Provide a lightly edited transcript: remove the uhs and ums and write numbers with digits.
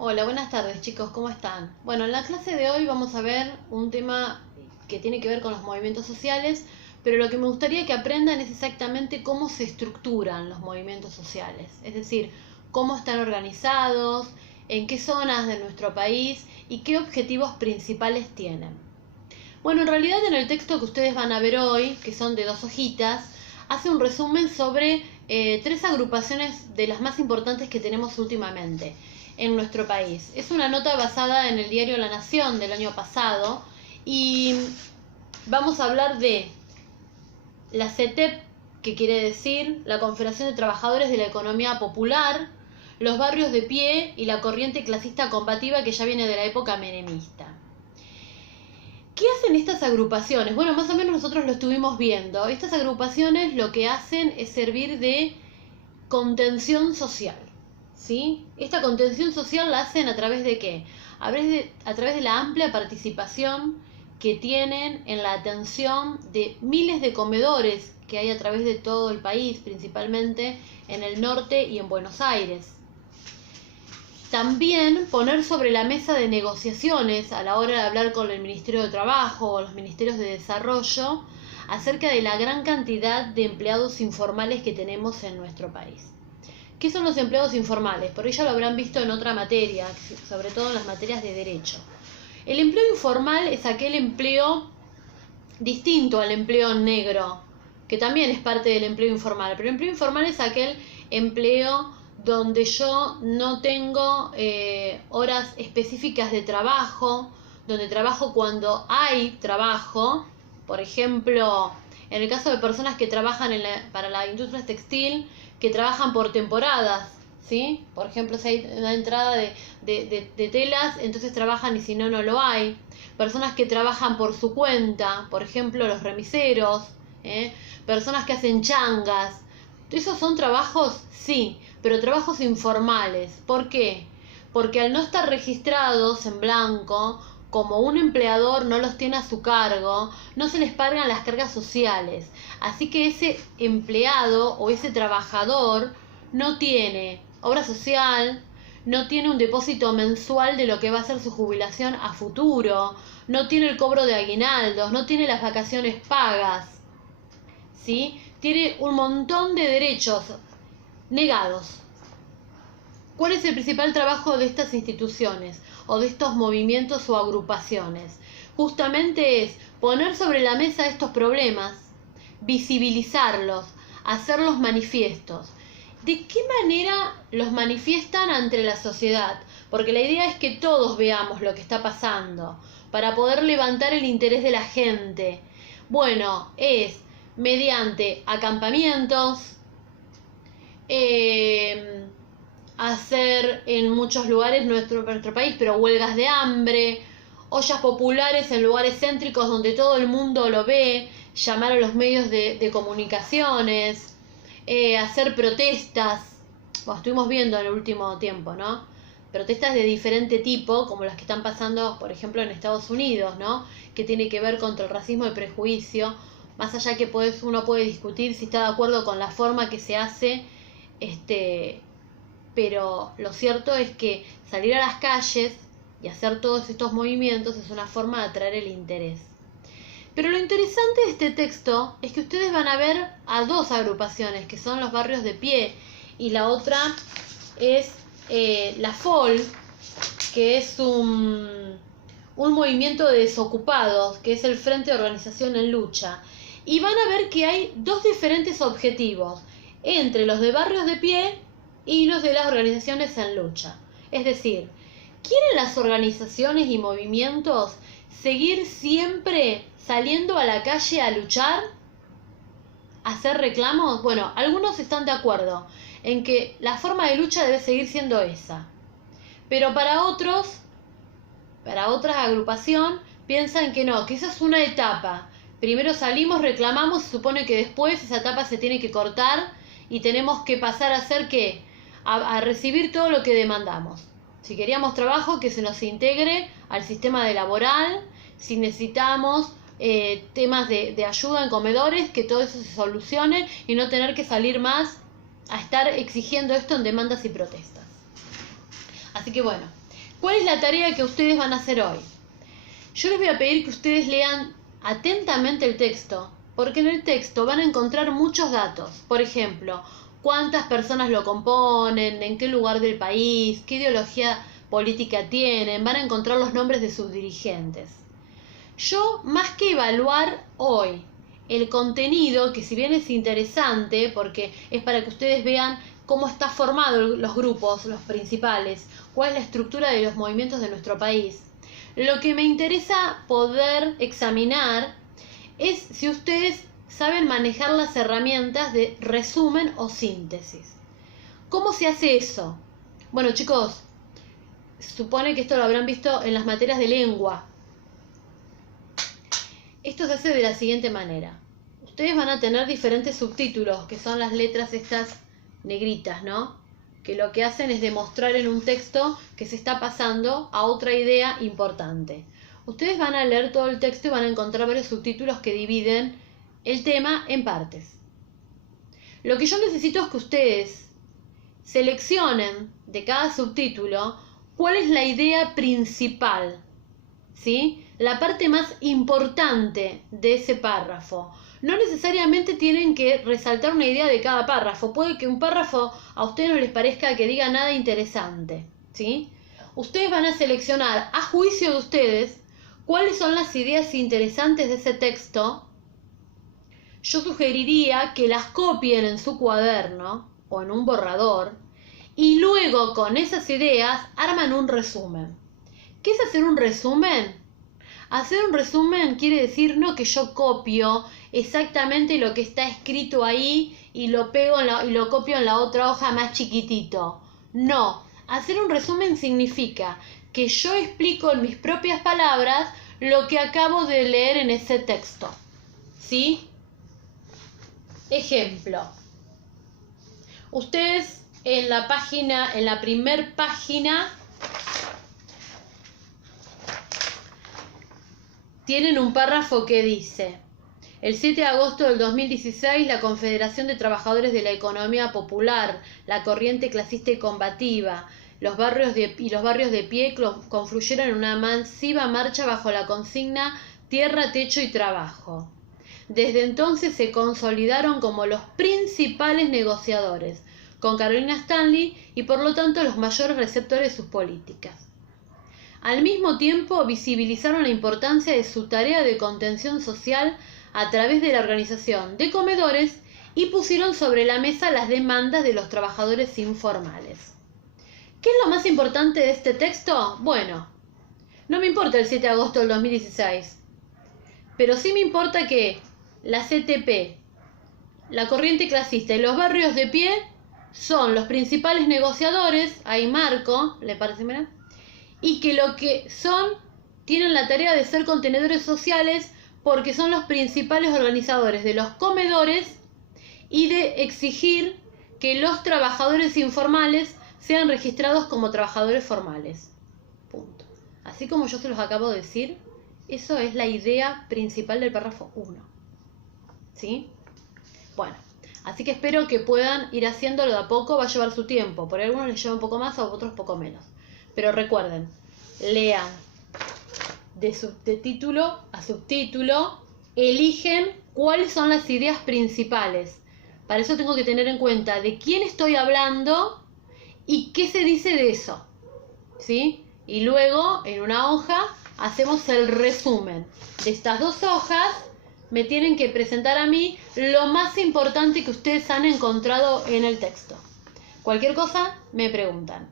Hola, buenas tardes chicos, ¿cómo están? Bueno, en la clase de hoy vamos a ver un tema que tiene que ver con los movimientos sociales, pero lo que me gustaría que aprendan es exactamente cómo se estructuran los movimientos sociales, es decir, cómo están organizados, en qué zonas de nuestro país y qué objetivos principales tienen. Bueno, en realidad en el texto que ustedes van a ver hoy, que son de 2 hojitas, hace un resumen sobre 3 agrupaciones de las más importantes que tenemos últimamente en nuestro país. Es una nota basada en el diario La Nación del año pasado y vamos a hablar de la CETEP, que quiere decir la Confederación de Trabajadores de la Economía Popular, los barrios de pie y la corriente clasista combativa que ya viene de la época menemista. ¿Qué hacen estas agrupaciones? Bueno, más o menos nosotros lo estuvimos viendo. Estas agrupaciones lo que hacen es servir de contención social, ¿sí? Esta contención social la hacen a través de ¿qué? A través de la amplia participación que tienen en la atención de miles de comedores que hay a través de todo el país, principalmente en el norte y en Buenos Aires. También poner sobre la mesa de negociaciones a la hora de hablar con el Ministerio de Trabajo o los Ministerios de Desarrollo acerca de la gran cantidad de empleados informales que tenemos en nuestro país. ¿Qué son los empleados informales? Por ello lo habrán visto en otra materia, sobre todo en las materias de derecho. El empleo informal es aquel empleo distinto al empleo negro, que también es parte del empleo informal, pero el empleo informal es aquel empleo donde yo no tengo horas específicas de trabajo, donde trabajo cuando hay trabajo. Por ejemplo, en el caso de personas que trabajan para la industria textil, que trabajan por temporadas, ¿sí? Por ejemplo, si hay una entrada de telas, entonces trabajan y si no, no lo hay. Personas que trabajan por su cuenta, por ejemplo, los remiseros, personas que hacen changas. ¿Esos son trabajos? Sí, pero trabajos informales. ¿Por qué? Porque al no estar registrados en blanco, como un empleador no los tiene a su cargo, no se les pagan las cargas sociales. Así que ese empleado o ese trabajador no tiene obra social, no tiene un depósito mensual de lo que va a ser su jubilación a futuro, no tiene el cobro de aguinaldos, no tiene las vacaciones pagas, ¿sí? Tiene un montón de derechos negados. ¿Cuál es el principal trabajo de estas instituciones o de estos movimientos o agrupaciones? Justamente es poner sobre la mesa estos problemas, visibilizarlos, hacerlos manifiestos. ¿De qué manera los manifiestan ante la sociedad? Porque la idea es que todos veamos lo que está pasando para poder levantar el interés de la gente. Bueno, es mediante acampamientos, hacer en muchos lugares nuestro país, pero huelgas de hambre, ollas populares en lugares céntricos donde todo el mundo lo ve, llamar a los medios de comunicaciones, hacer protestas. Bueno, estuvimos viendo en el último tiempo, ¿no? Protestas de diferente tipo, como las que están pasando, por ejemplo, en Estados Unidos, ¿no? Que tiene que ver contra el racismo y prejuicio, más allá que uno puede discutir si está de acuerdo con la forma que se hace, pero lo cierto es que salir a las calles y hacer todos estos movimientos es una forma de atraer el interés. Pero lo interesante de este texto es que ustedes van a ver a 2 agrupaciones, que son los barrios de pie, y la otra es la FOL, que es un movimiento de desocupados, que es el Frente de Organización en Lucha. Y van a ver que hay 2 diferentes objetivos entre los de barrios de pie y los de las organizaciones en lucha. Es decir, ¿quieren las organizaciones y movimientos seguir siempre saliendo a la calle a luchar? ¿Hacer reclamos? Bueno, algunos están de acuerdo en que la forma de lucha debe seguir siendo esa. Pero para otra agrupación, piensan que no, que esa es una etapa. Primero salimos, reclamamos, se supone que después esa etapa se tiene que cortar y tenemos que pasar a hacer ¿qué? A recibir todo lo que demandamos. Si queríamos trabajo, que se nos integre al sistema de laboral. Si necesitamos temas de ayuda en comedores, que todo eso se solucione y no tener que salir más a estar exigiendo esto en demandas y protestas. Así que bueno, ¿Cuál es la tarea que ustedes van a hacer hoy? Yo les voy a pedir que ustedes lean atentamente el texto, porque en el texto van a encontrar muchos datos. Por ejemplo, cuántas personas lo componen, en qué lugar del país, qué ideología política tienen, van a encontrar los nombres de sus dirigentes. Yo, más que evaluar hoy el contenido, que si bien es interesante, porque es para que ustedes vean cómo está formado los grupos, los principales, cuál es la estructura de los movimientos de nuestro país, lo que me interesa poder examinar es si ustedes saben manejar las herramientas de resumen o síntesis. ¿Cómo se hace eso? Bueno, chicos, supone que esto lo habrán visto en las materias de lengua. Esto se hace de la siguiente manera. Ustedes van a tener diferentes subtítulos, que son las letras estas negritas, ¿no? Que lo que hacen es demostrar en un texto que se está pasando a otra idea importante. Ustedes van a leer todo el texto y van a encontrar varios subtítulos que dividen el tema en partes. Lo que yo necesito es que ustedes seleccionen de cada subtítulo cuál es la idea principal, ¿sí? La parte más importante de ese párrafo. No necesariamente tienen que resaltar una idea de cada párrafo. Puede que un párrafo a ustedes no les parezca que diga nada interesante, ¿sí? Ustedes van a seleccionar a juicio de ustedes cuáles son las ideas interesantes de ese texto. Yo sugeriría que las copien en su cuaderno o en un borrador y luego con esas ideas arman un resumen. ¿Qué es hacer un resumen? Hacer un resumen quiere decir no que yo copio exactamente lo que está escrito ahí y lo pego y lo copio en la otra hoja más chiquitito. No, hacer un resumen significa que yo explico en mis propias palabras lo que acabo de leer en ese texto, ¿sí? Ejemplo. Ustedes en la primer página tienen un párrafo que dice: el 7 de agosto del 2016, la Confederación de Trabajadores de la Economía Popular, la corriente clasista y combativa, los barrios de pie confluyeron en una masiva marcha bajo la consigna Tierra, Techo y Trabajo. Desde entonces se consolidaron como los principales negociadores, con Carolina Stanley y por lo tanto los mayores receptores de sus políticas. Al mismo tiempo visibilizaron la importancia de su tarea de contención social a través de la organización de comedores y pusieron sobre la mesa las demandas de los trabajadores informales. ¿Qué es lo más importante de este texto? Bueno, no me importa el 7 de agosto del 2016, pero sí me importa que la CTP, la corriente clasista y los barrios de pie son los principales negociadores, ahí marco, ¿le parece? Mira, y que lo que son, tienen la tarea de ser contenedores sociales porque son los principales organizadores de los comedores y de exigir que los trabajadores informales sean registrados como trabajadores formales. Punto. Así como yo se los acabo de decir, eso es la idea principal del párrafo 1. ¿Sí? Bueno, así que espero que puedan ir haciéndolo de a poco, va a llevar su tiempo. Por algunos les lleva un poco más, a otros poco menos. Pero recuerden, lean de título a subtítulo, eligen cuáles son las ideas principales. Para eso tengo que tener en cuenta de quién estoy hablando y qué se dice de eso, ¿sí? Y luego, en una hoja, hacemos el resumen. De estas dos hojas, me tienen que presentar a mí lo más importante que ustedes han encontrado en el texto. Cualquier cosa, me preguntan.